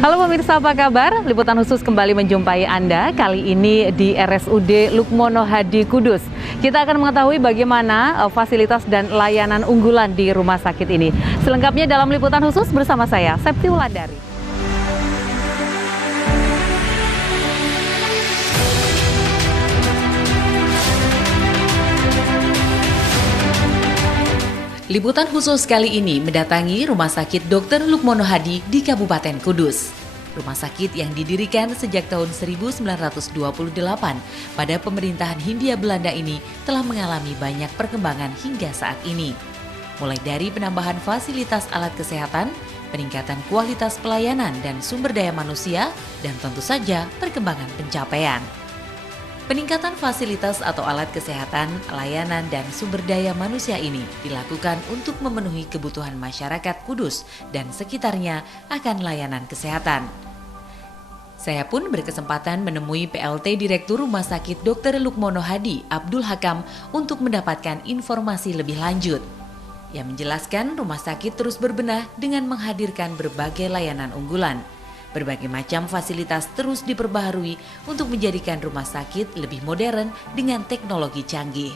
Halo pemirsa, apa kabar? Liputan khusus kembali menjumpai Anda, kali ini di RSUD Lukmono Hadi Kudus. Kita akan mengetahui bagaimana fasilitas dan layanan unggulan di rumah sakit ini. Selengkapnya dalam liputan khusus bersama saya, Septi Wulandari. Liputan khusus kali ini mendatangi Rumah Sakit Dr. Lukmono Hadi di Kabupaten Kudus. Rumah sakit yang didirikan sejak tahun 1928 pada pemerintahan Hindia Belanda ini telah mengalami banyak perkembangan hingga saat ini. Mulai dari penambahan fasilitas alat kesehatan, peningkatan kualitas pelayanan dan sumber daya manusia, dan tentu saja perkembangan pencapaian. Peningkatan fasilitas atau alat kesehatan, layanan, dan sumber daya manusia ini dilakukan untuk memenuhi kebutuhan masyarakat Kudus dan sekitarnya akan layanan kesehatan. Saya pun berkesempatan menemui PLT Direktur Rumah Sakit Dr. Lukmono Hadi, Abdul Hakam, untuk mendapatkan informasi lebih lanjut. Ia menjelaskan rumah sakit terus berbenah dengan menghadirkan berbagai layanan unggulan. Berbagai macam fasilitas terus diperbaharui untuk menjadikan rumah sakit lebih modern dengan teknologi canggih.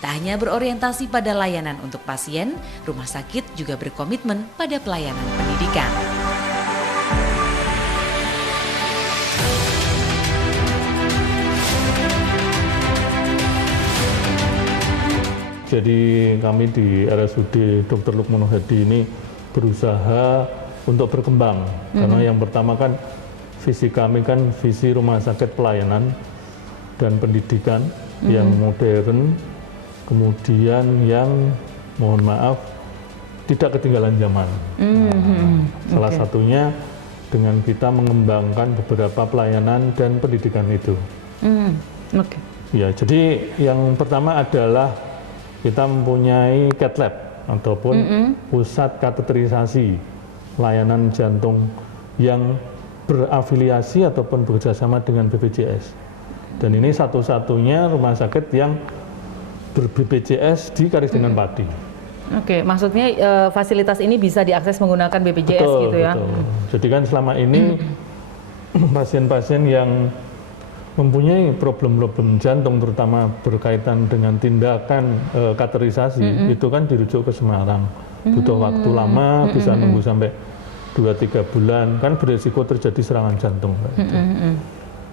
Tak hanya berorientasi pada layanan untuk pasien, rumah sakit juga berkomitmen pada pelayanan pendidikan. Jadi kami di RSUD Dr. Lukmono Hadi ini berusaha untuk berkembang, karena yang pertama kan visi kami kan visi rumah sakit pelayanan dan pendidikan yang modern, kemudian yang mohon maaf tidak ketinggalan zaman. Salah satunya dengan kita mengembangkan beberapa pelayanan dan pendidikan itu. Ya, jadi yang pertama adalah kita mempunyai cath lab ataupun pusat kateterisasi layanan jantung yang berafiliasi ataupun bekerjasama dengan BPJS. Dan ini satu-satunya rumah sakit yang ber-BPJS di Karisdengan Pati. Oke, maksudnya fasilitas ini bisa diakses menggunakan BPJS betul, gitu ya? Betul. Jadi kan selama ini pasien-pasien yang mempunyai problem-problem jantung terutama berkaitan dengan tindakan kateterisasi itu kan dirujuk ke Semarang. Butuh waktu lama, bisa nunggu sampai 2-3 bulan, kan berisiko terjadi serangan jantung.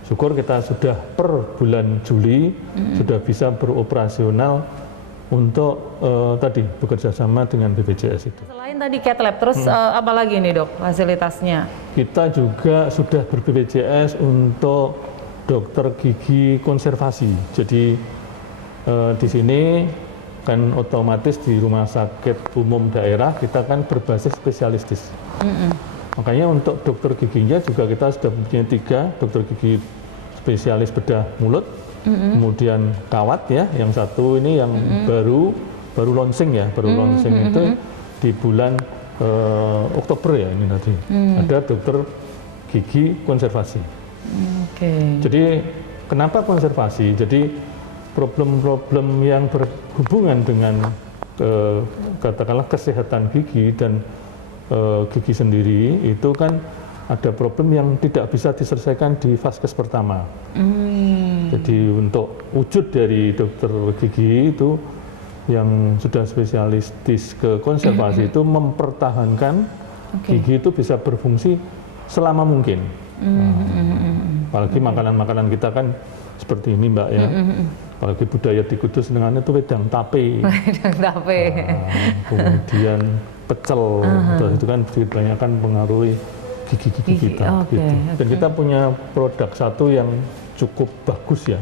Syukur kita sudah per bulan Juli sudah bisa beroperasional untuk tadi bekerja sama dengan BPJS itu. Selain tadi cath lab, terus apa lagi nih dok fasilitasnya? Kita juga sudah ber-BPJS untuk dokter gigi konservasi. Jadi di sini kan otomatis di rumah sakit umum daerah kita kan berbasis spesialistis. Makanya untuk dokter giginya juga kita sudah punya 3 dokter gigi spesialis bedah mulut, kemudian kawat ya, yang satu ini yang baru launching ya, launching itu di bulan Oktober ya ini tadi. Ada dokter gigi konservasi. Jadi kenapa konservasi? Jadi problem-problem yang berhubungan dengan katakanlah kesehatan gigi dan gigi sendiri itu kan ada problem yang tidak bisa diselesaikan di vaskes pertama. Jadi untuk wujud dari dokter gigi itu yang sudah spesialistis ke konservasi itu mempertahankan gigi itu bisa berfungsi selama mungkin. Apalagi makanan-makanan kita kan seperti ini Mbak ya. Apalagi budaya di Kudus dengan itu wedang tape. Kemudian pecel, itu kan banyak kan pengaruhi gigi-gigi kita. Gitu. Dan kita punya produk satu yang cukup bagus ya,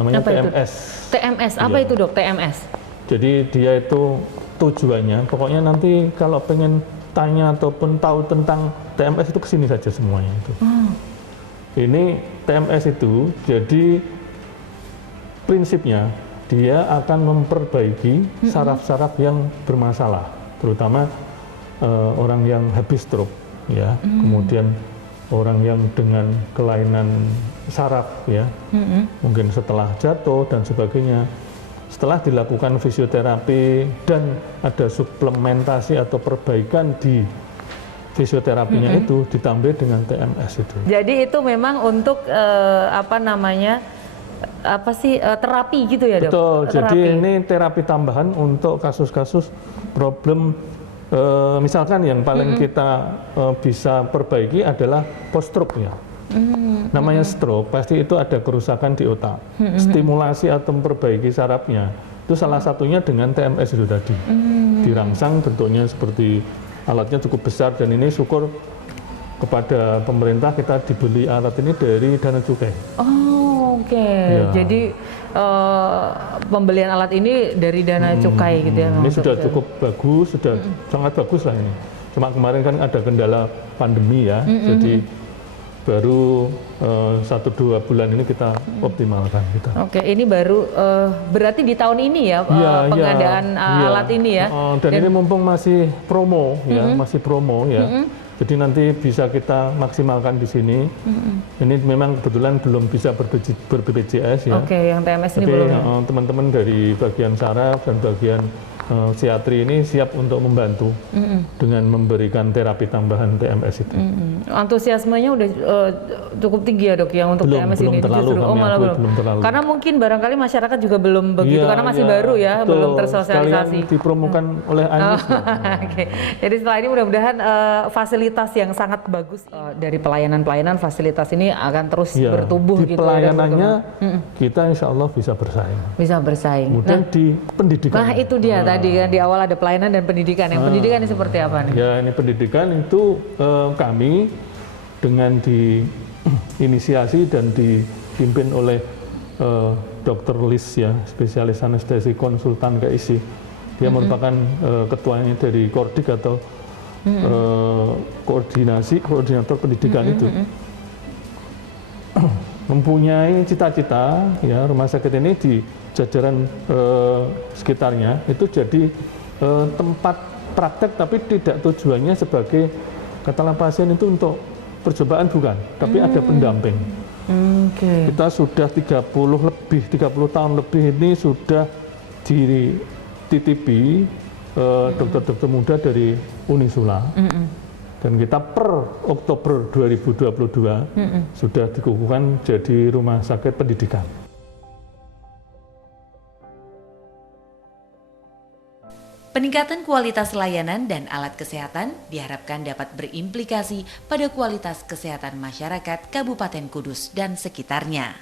namanya apa TMS. Itu? TMS, apa itu dok TMS? Jadi dia itu tujuannya, pokoknya nanti kalau pengen tanya ataupun tahu tentang TMS itu kesini saja semuanya itu. Ini TMS itu jadi prinsipnya dia akan memperbaiki saraf-saraf yang bermasalah, terutama orang yang habis stroke ya, kemudian orang yang dengan kelainan saraf ya, mungkin setelah jatuh dan sebagainya. Setelah dilakukan fisioterapi dan ada suplementasi atau perbaikan di fisioterapinya itu ditambah dengan TMS itu. Jadi itu memang untuk terapi gitu ya, Dok? Betul, Terapi. jadi ini terapi tambahan untuk kasus-kasus problem, misalkan yang paling kita bisa perbaiki adalah post-stroke ya. Namanya stroke, pasti itu ada kerusakan di otak. Stimulasi atau memperbaiki sarafnya, itu salah satunya dengan TMS itu tadi. Dirangsang bentuknya seperti alatnya cukup besar, dan ini syukur kepada pemerintah kita dibeli alat ini dari Dana Cukai. Oh, oke. Ya. Jadi pembelian alat ini dari Dana Cukai gitu ya. Ini sudah cukup bagus, sudah sangat bagus lah ini. Cuma kemarin kan ada kendala pandemi ya, jadi baru 1-2 bulan ini kita optimalkan kita. Oke, ini baru berarti di tahun ini ya, pengadaan alat ini ya. Dan ini mumpung masih promo ya, masih promo ya. Jadi nanti bisa kita maksimalkan di sini. Ini memang kebetulan belum bisa ber-BPJS ya. Oke, yang TMS ini tapi belum. teman-teman dari bagian saraf dan bagian psikiatri ini siap untuk membantu dengan memberikan terapi tambahan TMS itu. Antusiasmenya udah cukup tinggi ya, Dok, yang untuk TMS ini terlalu, justru. Malah belum terlalu. Karena mungkin barangkali masyarakat juga belum begitu, karena masih baru ya, betul. belum tersosialisasi. Sekalian dipromokan oleh Anies. Oke. Jadi setelah ini mudah-mudahan fasilitas yang sangat bagus dari pelayanan fasilitas ini akan terus bertumbuh di gitu. Pelayanannya kita insya Allah bisa bersaing. Bisa bersaing. Kemudian di pendidikan. Nah itu dia tadi kan di awal ada pelayanan dan pendidikan. Yang pendidikan ini seperti apa nih? Ya, ini pendidikan itu kami dengan diinisiasi dan dipimpin oleh Dr. Lis ya, spesialis anestesi konsultan KIC. Dia merupakan ketuanya dari Kordik atau koordinator pendidikan itu. Mempunyai cita-cita ya rumah sakit ini di jajaran sekitarnya itu jadi tempat praktek, tapi tidak tujuannya sebagai katakanlah pasien itu untuk percobaan, bukan, tapi ada pendamping. Kita sudah 30 tahun lebih ini sudah dititipi dokter-dokter muda dari Unisula. Dan kita per Oktober 2022 sudah dikukuhkan jadi rumah sakit pendidikan. Peningkatan kualitas layanan dan alat kesehatan diharapkan dapat berimplikasi pada kualitas kesehatan masyarakat Kabupaten Kudus dan sekitarnya.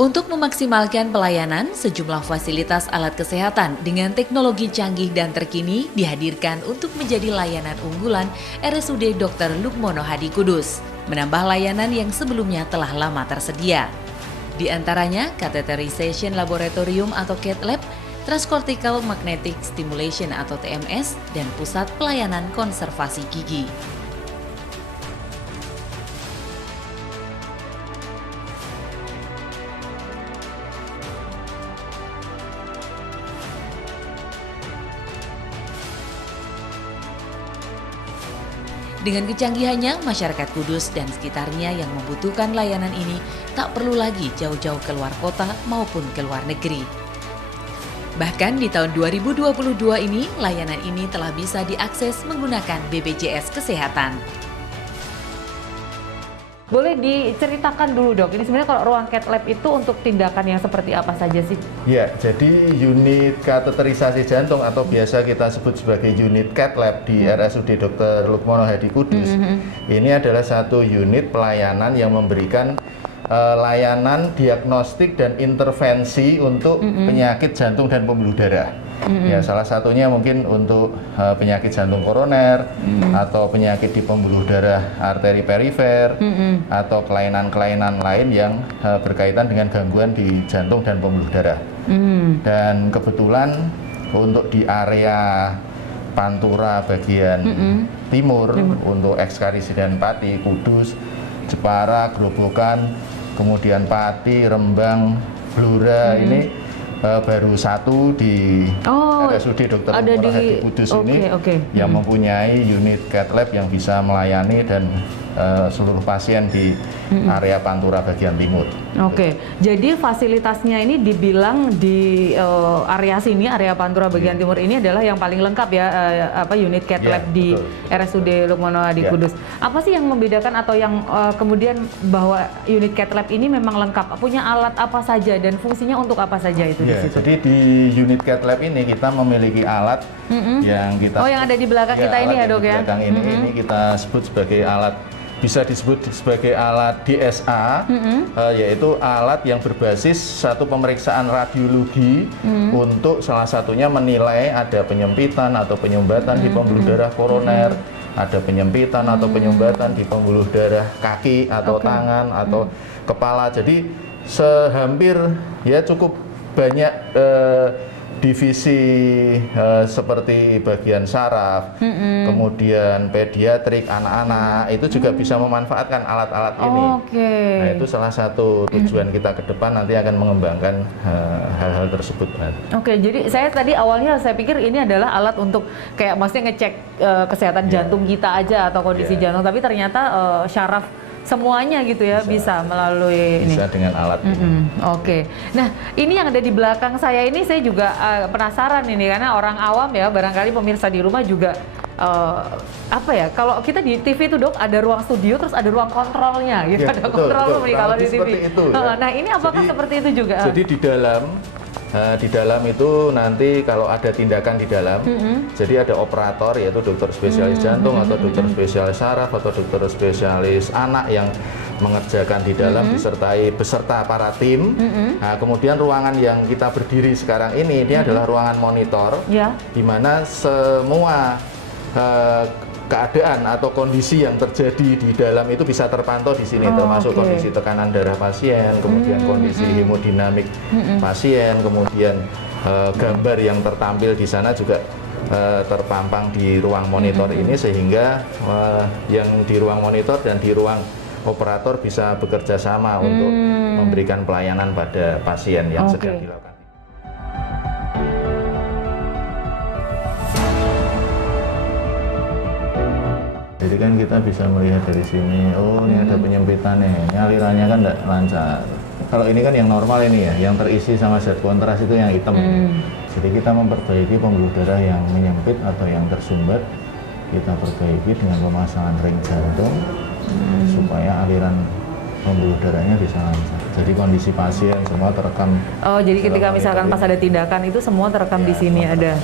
Untuk memaksimalkan pelayanan, sejumlah fasilitas alat kesehatan dengan teknologi canggih dan terkini dihadirkan untuk menjadi layanan unggulan RSUD Dr. Lukmono Hadi Kudus, menambah layanan yang sebelumnya telah lama tersedia. Di antaranya Catheterization Laboratorium atau CAT Lab, Transcortical Magnetic Stimulation atau TMS, dan Pusat Pelayanan Konservasi Gigi. Dengan kecanggihannya, masyarakat Kudus dan sekitarnya yang membutuhkan layanan ini tak perlu lagi jauh-jauh keluar kota maupun ke luar negeri. Bahkan di tahun 2022 ini, layanan ini telah bisa diakses menggunakan BPJS Kesehatan. Boleh diceritakan dulu dok, ini sebenarnya kalau ruang cath lab itu untuk tindakan yang seperti apa saja sih? Ya, jadi unit kateterisasi jantung atau biasa kita sebut sebagai unit cath lab di RSUD Dr. Lukmono Hadi Kudus, ini adalah satu unit pelayanan yang memberikan layanan diagnostik dan intervensi untuk penyakit jantung dan pembuluh darah. Ya, salah satunya mungkin untuk penyakit jantung koroner atau penyakit di pembuluh darah arteri perifer atau kelainan-kelainan lain yang berkaitan dengan gangguan di jantung dan pembuluh darah. Dan kebetulan untuk di area Pantura bagian timur untuk Ekskarisi dan Pati, Kudus, Jepara, Grobogan, kemudian Pati, Rembang, Blora ini baru satu di RSUD Dr. Lukmono Hadi Kudus ini yang mempunyai unit cath lab yang bisa melayani dan seluruh pasien di area Pantura bagian timur. Jadi fasilitasnya ini dibilang di area sini, area Pantura bagian timur ini adalah yang paling lengkap ya, unit cath lab di RSUD Lukmono Hadi Kudus. Apa sih yang membedakan atau yang kemudian bahwa unit cath lab ini memang lengkap? Punya alat apa saja dan fungsinya untuk apa saja itu di situ? Jadi di unit cath lab ini kita memiliki alat yang kita yang ada di belakang kita ini ya dok ya? Belakang ini kita sebut sebagai alat, bisa disebut sebagai alat DSA, yaitu alat yang berbasis satu pemeriksaan radiologi untuk salah satunya menilai ada penyempitan atau penyumbatan di pembuluh darah koroner, ada penyempitan atau penyumbatan di pembuluh darah kaki atau tangan atau kepala. Jadi hampir ya cukup banyak divisi seperti bagian saraf, kemudian pediatrik, anak-anak itu juga bisa memanfaatkan alat-alat ini. Nah, itu salah satu tujuan kita ke depan, nanti akan mengembangkan hal-hal tersebut. Jadi saya tadi awalnya saya pikir ini adalah alat untuk kayak maksudnya ngecek kesehatan jantung kita aja atau kondisi jantung, tapi ternyata syaraf semuanya gitu ya, bisa melalui bisa ini. Dengan alat ini. Nah, ini yang ada di belakang saya ini saya juga penasaran ini, karena orang awam ya, barangkali pemirsa di rumah juga kalau kita di TV itu dok ada ruang studio terus ada ruang kontrolnya gitu, ada kontrol room nih kalau di TV. Itu, ya. Nah, ini apakah seperti itu juga? Jadi di dalam itu nanti kalau ada tindakan di dalam, jadi ada operator yaitu dokter spesialis jantung atau dokter spesialis saraf atau dokter spesialis anak yang mengerjakan di dalam beserta para tim. Nah, kemudian ruangan yang kita berdiri sekarang ini adalah ruangan monitor, di mana semua keadaan atau kondisi yang terjadi di dalam itu bisa terpantau di sini, termasuk kondisi tekanan darah pasien, kemudian kondisi hemodinamik pasien, kemudian gambar yang tertampil di sana juga terpampang di ruang monitor ini, sehingga yang di ruang monitor dan di ruang operator bisa bekerja sama untuk memberikan pelayanan pada pasien yang sedang dilakukan. Jadi kan kita bisa melihat dari sini, ini ada penyempitan nih, ini alirannya kan tidak lancar. Kalau ini kan yang normal ini ya, yang terisi sama zat kontras itu yang hitam. Jadi kita memperbaiki pembuluh darah yang menyempit atau yang tersumbat, kita perbaiki dengan pemasangan ring jantung supaya aliran pembuluh darahnya bisa lancar. Jadi kondisi pasien semua terekam. Jadi ketika misalkan pas ada tindakan itu semua terekam di sini ada.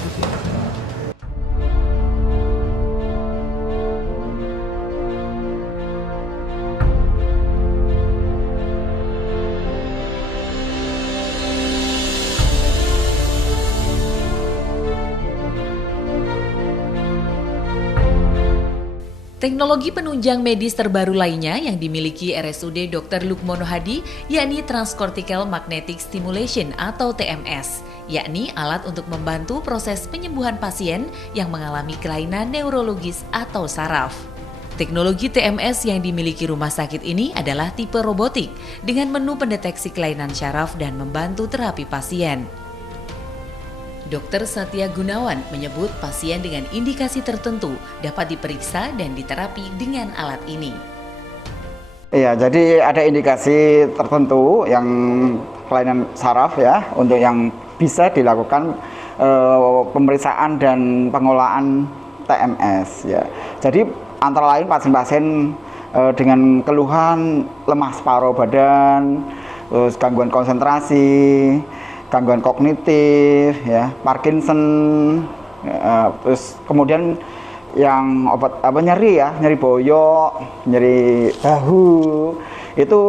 Teknologi penunjang medis terbaru lainnya yang dimiliki RSUD Dr. Lukmono Hadi yakni Transcortical Magnetic Stimulation atau TMS, yakni alat untuk membantu proses penyembuhan pasien yang mengalami kelainan neurologis atau saraf. Teknologi TMS yang dimiliki rumah sakit ini adalah tipe robotik dengan menu pendeteksi kelainan syaraf dan membantu terapi pasien. Dr. Satya Gunawan menyebut pasien dengan indikasi tertentu dapat diperiksa dan diterapi dengan alat ini. Iya, jadi ada indikasi tertentu yang kelainan saraf ya, untuk yang bisa dilakukan pemeriksaan dan pengolahan TMS ya. Jadi antara lain pasien-pasien dengan keluhan lemah separuh badan, terus gangguan konsentrasi, gangguan kognitif, ya, Parkinson, terus kemudian yang obat nyeri ya, nyeri boyok, nyeri bahu, itu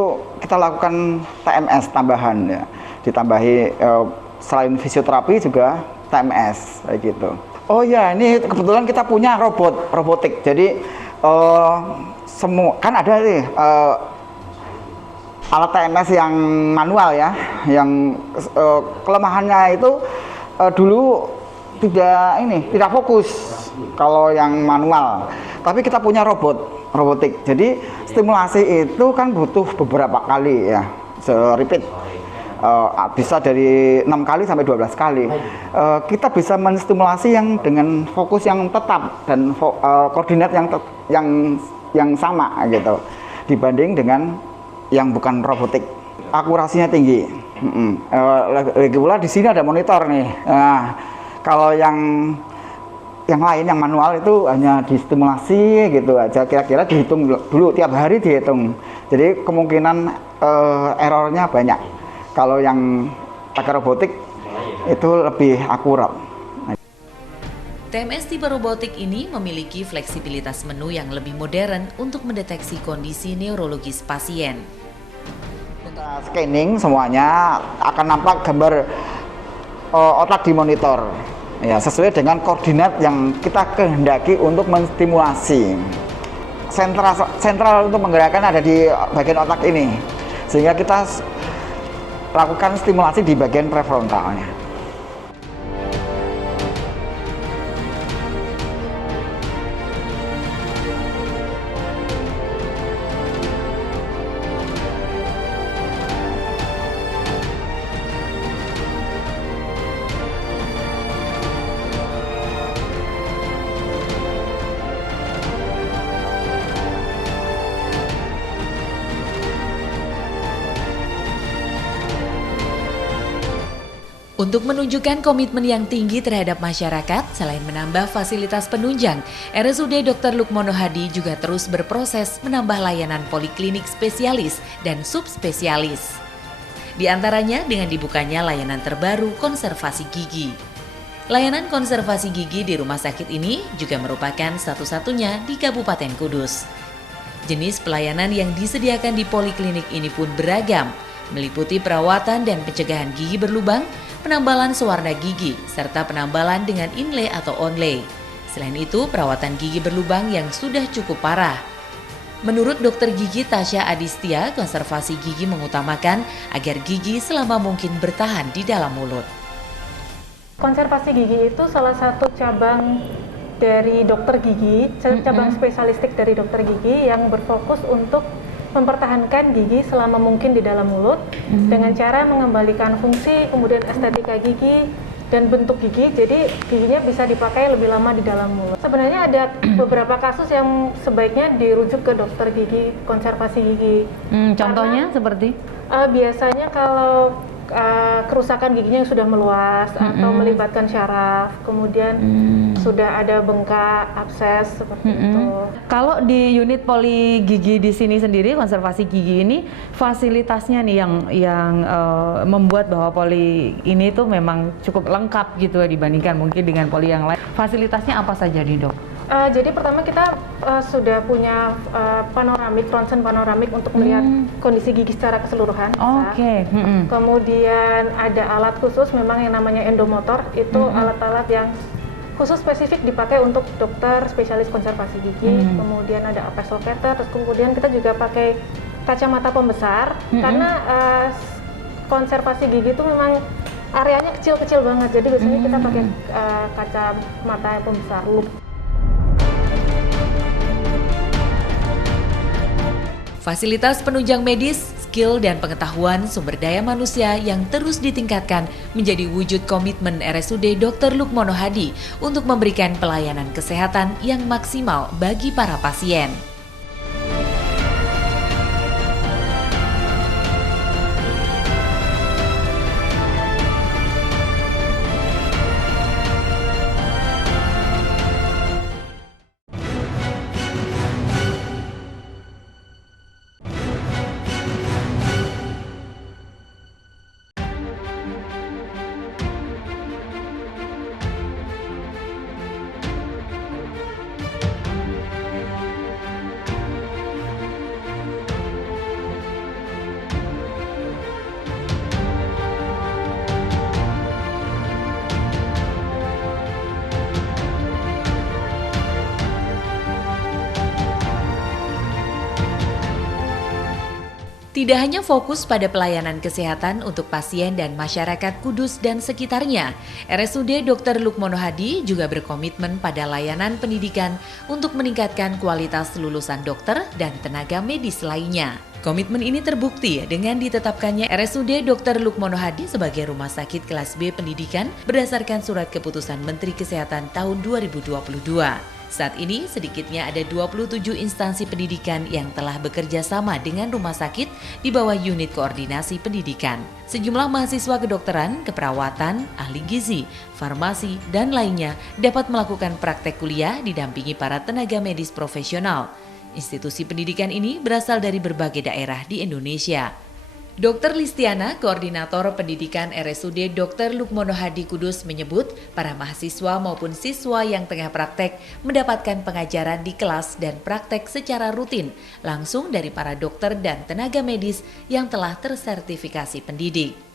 kita lakukan TMS tambahan ya, ditambahi selain fisioterapi juga TMS kayak gitu. Oh ya, ini kebetulan kita punya robotik, jadi semua kan ada nih alat TMS yang manual ya, yang kelemahannya itu dulu tidak fokus kalau yang manual. Tapi kita punya robotik. Jadi stimulasi itu kan butuh beberapa kali ya, repeat. Bisa dari 6 kali sampai 12 kali. Kita bisa menstimulasi yang dengan fokus yang tetap dan koordinat yang sama gitu, dibanding dengan yang bukan robotik. Akurasinya tinggi. Lagi pula di sini ada monitor nih. Nah, kalau yang lain yang manual itu hanya distimulasi gitu aja, kira-kira dihitung dulu, tiap hari dihitung. Jadi kemungkinan errornya banyak. Kalau yang pakai robotik itu lebih akurat. TMS tipe robotik ini memiliki fleksibilitas menu yang lebih modern untuk mendeteksi kondisi neurologis pasien. Kita scanning semuanya, akan nampak gambar otak di monitor. Ya, sesuai dengan koordinat yang kita kehendaki untuk menstimulasi. Sentral untuk menggerakkan ada di bagian otak ini, sehingga kita lakukan stimulasi di bagian prefrontalnya. Untuk menunjukkan komitmen yang tinggi terhadap masyarakat, selain menambah fasilitas penunjang, RSUD Dr. Lukmono Hadi juga terus berproses menambah layanan poliklinik spesialis dan subspesialis. Di antaranya dengan dibukanya layanan terbaru konservasi gigi. Layanan konservasi gigi di rumah sakit ini juga merupakan satu-satunya di Kabupaten Kudus. Jenis pelayanan yang disediakan di poliklinik ini pun beragam, meliputi perawatan dan pencegahan gigi berlubang, penambalan sewarna gigi, serta penambalan dengan inlay atau onlay. Selain itu, perawatan gigi berlubang yang sudah cukup parah. Menurut dokter gigi Tasya Adistia, konservasi gigi mengutamakan agar gigi selama mungkin bertahan di dalam mulut. Konservasi gigi itu salah satu cabang dari dokter gigi, cabang spesialistik dari dokter gigi yang berfokus untuk mempertahankan gigi selama mungkin di dalam mulut dengan cara mengembalikan fungsi, kemudian estetika gigi dan bentuk gigi, jadi giginya bisa dipakai lebih lama di dalam mulut. Sebenarnya ada beberapa kasus yang sebaiknya dirujuk ke dokter gigi, konservasi gigi. Contohnya seperti? Biasanya kalau kerusakan giginya yang sudah meluas atau melibatkan syaraf, kemudian sudah ada bengkak, abses seperti itu. Kalau di unit poli gigi di sini sendiri, konservasi gigi ini fasilitasnya nih yang membuat bahwa poli ini tuh memang cukup lengkap gitu ya, dibandingkan mungkin dengan poli yang lain. Fasilitasnya apa saja nih, Dok? Jadi pertama kita sudah punya panoramik, ronsen panoramik untuk melihat kondisi gigi secara keseluruhan. Oke. Kemudian ada alat khusus, memang yang namanya endomotor, itu alat-alat yang khusus spesifik dipakai untuk dokter spesialis konservasi gigi. Kemudian ada apex locator, terus kemudian kita juga pakai kacamata pembesar, karena konservasi gigi itu memang areanya kecil-kecil banget, jadi biasanya kita pakai kacamata pembesar loop. Fasilitas penunjang medis, skill dan pengetahuan sumber daya manusia yang terus ditingkatkan menjadi wujud komitmen RSUD Dr. Lukmono Hadi untuk memberikan pelayanan kesehatan yang maksimal bagi para pasien. Tidak hanya fokus pada pelayanan kesehatan untuk pasien dan masyarakat Kudus dan sekitarnya, RSUD Dr. Lukmono Hadi juga berkomitmen pada layanan pendidikan untuk meningkatkan kualitas lulusan dokter dan tenaga medis lainnya. Komitmen ini terbukti dengan ditetapkannya RSUD Dr. Lukmono Hadi sebagai rumah sakit kelas B pendidikan berdasarkan surat keputusan Menteri Kesehatan tahun 2022. Saat ini sedikitnya ada 27 instansi pendidikan yang telah bekerja sama dengan rumah sakit di bawah unit koordinasi pendidikan. Sejumlah mahasiswa kedokteran, keperawatan, ahli gizi, farmasi, dan lainnya dapat melakukan praktek kuliah didampingi para tenaga medis profesional. Institusi pendidikan ini berasal dari berbagai daerah di Indonesia. Dr. Listiana, Koordinator Pendidikan RSUD Dr. Lukmono Hadi Kudus menyebut para mahasiswa maupun siswa yang tengah praktek mendapatkan pengajaran di kelas dan praktek secara rutin langsung dari para dokter dan tenaga medis yang telah tersertifikasi pendidik.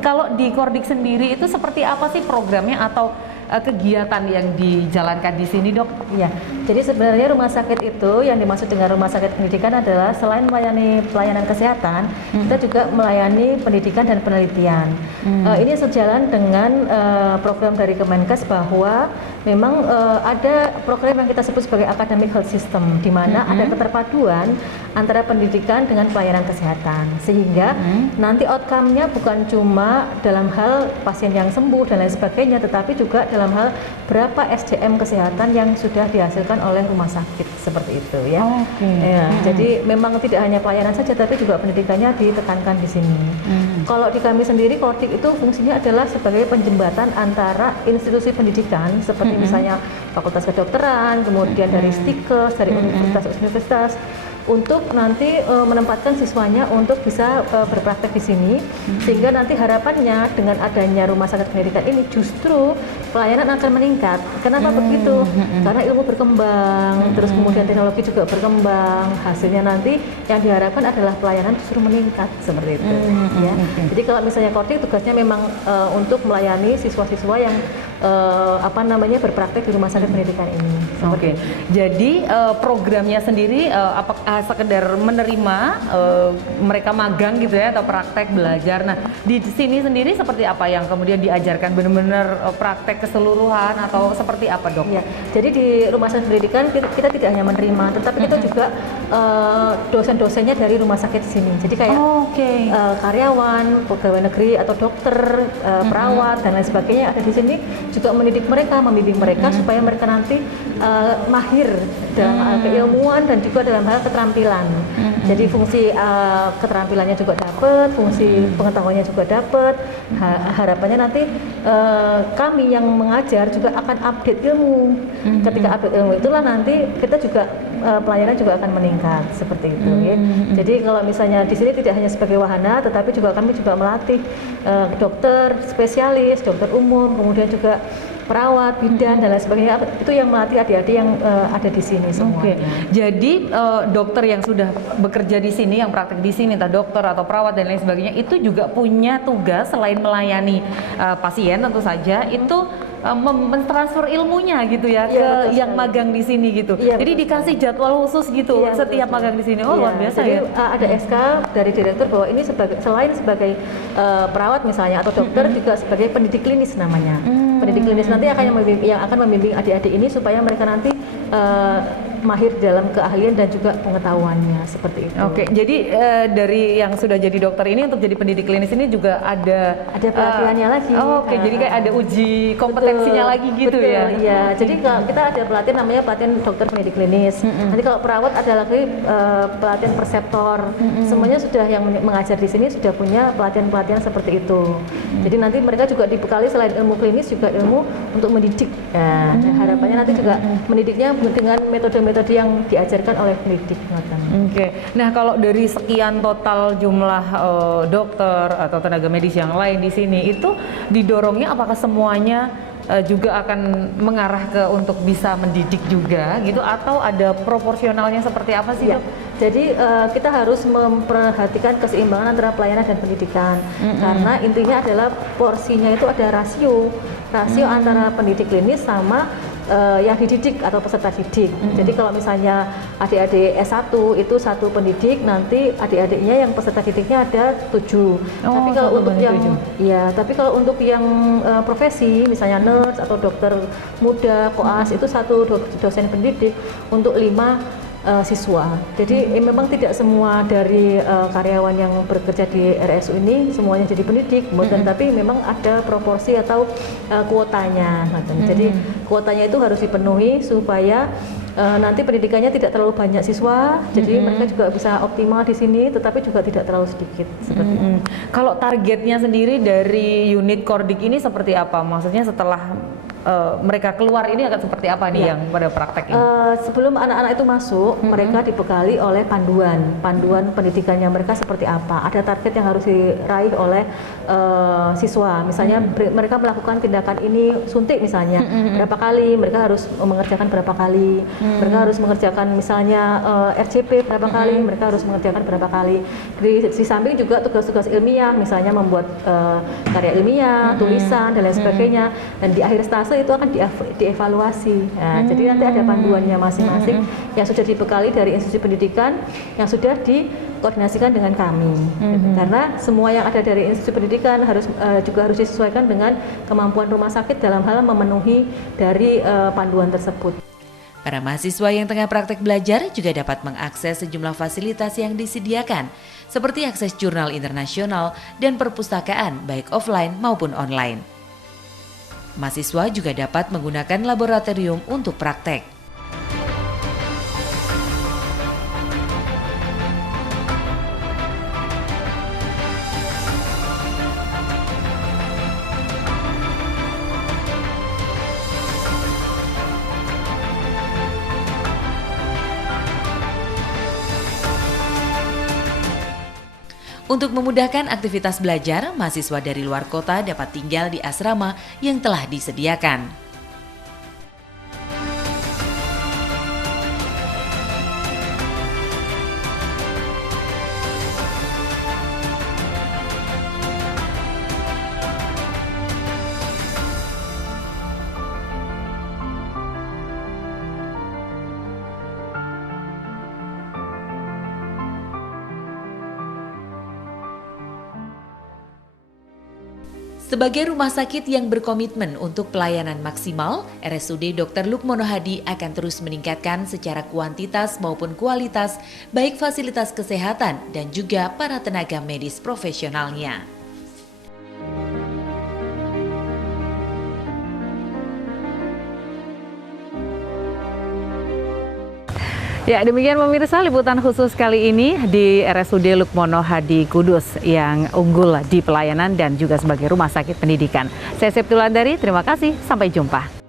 Kalau di Kordik sendiri itu seperti apa sih programnya atau kegiatan yang dijalankan di sini, Dok? Ya, jadi sebenarnya rumah sakit itu yang dimaksud dengan rumah sakit pendidikan adalah selain melayani pelayanan kesehatan, kita juga melayani pendidikan dan penelitian. Ini sejalan dengan program dari Kemenkes bahwa memang ada program yang kita sebut sebagai academic health system, di mana ada keterpaduan antara pendidikan dengan pelayanan kesehatan, sehingga nanti outcome-nya bukan cuma dalam hal pasien yang sembuh dan lain sebagainya, tetapi juga dalam hal berapa SDM kesehatan yang sudah dihasilkan oleh rumah sakit, seperti itu ya. Ya, jadi memang tidak hanya pelayanan saja, tapi juga pendidikannya ditekankan di sini. Kalau di kami sendiri, Kordik itu fungsinya adalah sebagai penjembatan antara institusi pendidikan seperti misalnya Fakultas Kedokteran, kemudian dari Stikes, dari universitas-universitas, untuk nanti menempatkan siswanya untuk bisa berpraktek di sini, sehingga nanti harapannya dengan adanya rumah sakit pendidikan ini justru pelayanan akan meningkat. Kenapa begitu? Karena ilmu berkembang, terus kemudian teknologi juga berkembang, hasilnya nanti yang diharapkan adalah pelayanan justru meningkat seperti itu. Ya. Jadi kalau misalnya Kordik tugasnya memang untuk melayani siswa-siswa yang berpraktek di rumah sakit pendidikan ini. Oke. Jadi programnya sendiri apakah sekedar menerima mereka magang gitu ya atau praktek belajar. Nah, di sini sendiri seperti apa yang kemudian diajarkan, benar-benar praktek keseluruhan atau seperti apa, Dok? Ya. Jadi di rumah sakit pendidikan kita tidak hanya menerima, tetapi kita juga dosen-dosennya dari rumah sakit sini. Jadi kayak karyawan, pegawai negeri atau dokter, perawat dan lain sebagainya ada di sini juga mendidik mereka, membimbing mereka supaya mereka nanti mahir dalam hal keilmuan dan juga dalam hal keterampilan. Jadi fungsi keterampilannya juga dapat, fungsi pengetahuannya juga dapat. Harapannya nanti kami yang mengajar juga akan update ilmu. Ketika update ilmu itulah nanti kita juga pelayanan juga akan meningkat seperti itu. Ya. Jadi kalau misalnya di sini tidak hanya sebagai wahana, tetapi juga kami juga melatih dokter spesialis, dokter umum, kemudian juga perawat, bidan dan lain sebagainya. Itu yang melatih adik-adik yang ada di sini semua. Jadi dokter yang sudah bekerja di sini, yang praktek di sini, entah dokter atau perawat dan lain sebagainya, itu juga punya tugas selain melayani pasien tentu saja, itu mentransfer ilmunya gitu ya, ke yang magang di sini gitu. Jadi dikasih jadwal khusus gitu setiap magang di sini. Luar biasa. Jadi ada SK dari direktur bahwa ini selain sebagai perawat misalnya atau dokter, juga sebagai pendidik klinis namanya. Pendidik klinis nanti yang akan membimbing adik-adik ini supaya mereka nanti mahir dalam keahlian dan juga pengetahuannya seperti itu. Oke, jadi dari yang sudah jadi dokter ini untuk jadi pendidik klinis ini juga ada pelatihannya lagi. Jadi kayak ada uji kompetensinya lagi gitu ya. Iya, jadi kalau kita ada pelatihan namanya pelatihan dokter pendidik klinis. Nanti kalau perawat ada lagi pelatihan perseptor. Semuanya sudah yang mengajar di sini sudah punya pelatihan-pelatihan seperti itu. Jadi nanti mereka juga dibekali selain ilmu klinis juga ilmu untuk mendidik. Harapannya nanti juga mendidiknya dengan metode-metode yang diajarkan oleh pendidik. Nah, kalau dari sekian total jumlah dokter atau tenaga medis yang lain di sini, itu didorongnya apakah semuanya juga akan mengarah ke untuk bisa mendidik juga gitu, atau ada proporsionalnya seperti apa sih, Dok? Jadi kita harus memperhatikan keseimbangan antara pelayanan dan pendidikan, karena intinya adalah porsinya itu ada rasio antara pendidik klinis sama yang dididik atau peserta didik. Jadi kalau misalnya adik-adik S1 itu 1 pendidik, nanti adik-adiknya yang peserta didiknya ada 7. Tapi kalau untuk yang tapi kalau untuk yang profesi misalnya nurse atau dokter muda, koas itu 1 dosen pendidik untuk 5 siswa. Jadi memang tidak semua dari karyawan yang bekerja di RSU ini semuanya jadi pendidik, tapi memang ada proporsi atau kuotanya. Jadi kuotanya itu harus dipenuhi supaya nanti pendidikannya tidak terlalu banyak siswa, jadi mereka juga bisa optimal di sini, tetapi juga tidak terlalu sedikit. Seperti itu. Kalau targetnya sendiri dari unit Kordik ini seperti apa? Maksudnya setelah mereka keluar ini akan seperti apa nih yang pada praktek ini? Sebelum anak-anak itu masuk, mereka dibekali oleh panduan pendidikannya mereka seperti apa. Ada target yang harus diraih oleh siswa. Misalnya mereka melakukan tindakan ini suntik misalnya berapa kali, mereka harus mengerjakan berapa kali. Mereka harus mengerjakan misalnya RCP berapa kali, mereka harus mengerjakan berapa kali. Di samping juga tugas-tugas ilmiah, misalnya membuat karya ilmiah, tulisan dan lain sebagainya. Dan di akhir stase itu akan dievaluasi. Nah, jadi nanti ada panduannya masing-masing yang sudah dibekali dari institusi pendidikan yang sudah dikoordinasikan dengan kami. Karena semua yang ada dari institusi pendidikan juga harus disesuaikan dengan kemampuan rumah sakit dalam hal memenuhi dari panduan tersebut. Para mahasiswa yang tengah praktek belajar juga dapat mengakses sejumlah fasilitas yang disediakan, seperti akses jurnal internasional dan perpustakaan baik offline maupun online. Mahasiswa juga dapat menggunakan laboratorium untuk praktek. Untuk memudahkan aktivitas belajar, mahasiswa dari luar kota dapat tinggal di asrama yang telah disediakan. Sebagai rumah sakit yang berkomitmen untuk pelayanan maksimal, RSUD Dr. Lukmono Hadi akan terus meningkatkan secara kuantitas maupun kualitas baik fasilitas kesehatan dan juga para tenaga medis profesionalnya. Ya, demikian pemirsa liputan khusus kali ini di RSUD Lukmono Hadi Kudus yang unggul di pelayanan dan juga sebagai rumah sakit pendidikan. Saya Septulandari, terima kasih, sampai jumpa.